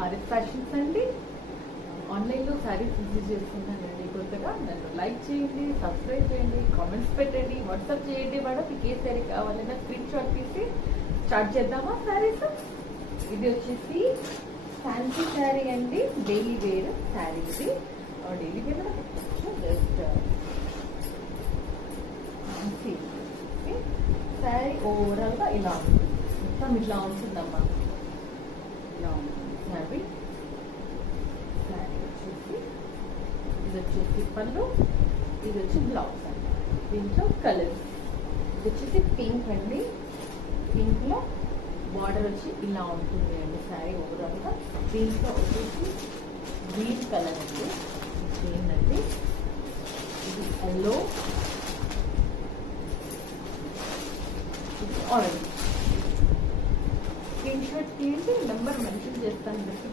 Bharat fashions అండి. ఆన్లైన్లో saris release చేస్తున్నానండి. కొత్తగా నన్ను లైక్ చేయండి, సబ్స్క్రైబ్ చేయండి, కామెంట్స్ పెట్టండి, వాట్సాప్ చేయండి. మేడం మీకు ఏ శారీ కావాలన్నా స్క్రీన్ షాట్ తీసి స్టార్ట్ చేద్దామా శారీస్. ఇది వచ్చేసి ఫ్యాన్సీ శారీ అండి, డైలీ వేర్ శారీ. ఇది డైలీ వేర్ కూడా పెట్టచ్చు. జస్ట్ ఫ్యాన్సీ శారీ ఓవరాల్గా ఇలా ఉంటుంది. మొత్తం ఇట్లా ఉంటుందమ్మా, ఇలా ఉంటుంది శారీ. శారీ వచ్చేసి ఇది వచ్చేసి పళ్ళు, ఇది వచ్చి బ్లౌజ్ అండి. దీంట్లో కలర్స్ ఇది వచ్చేసి పింక్ అండి. పింక్లో బార్డర్ వచ్చి ఇలా ఉంటుంది అండి శారీ ఓవరాల్గా. దీంట్లో వచ్చేసి గ్రీన్ కలర్ అండి, గ్రీన్ అండి. ఇది ఎల్లో, ఇది ఆరెంజ్. స్క్రీన్ షాట్ తీయండి, నెంబర్ మెన్షన్ చేస్తాను.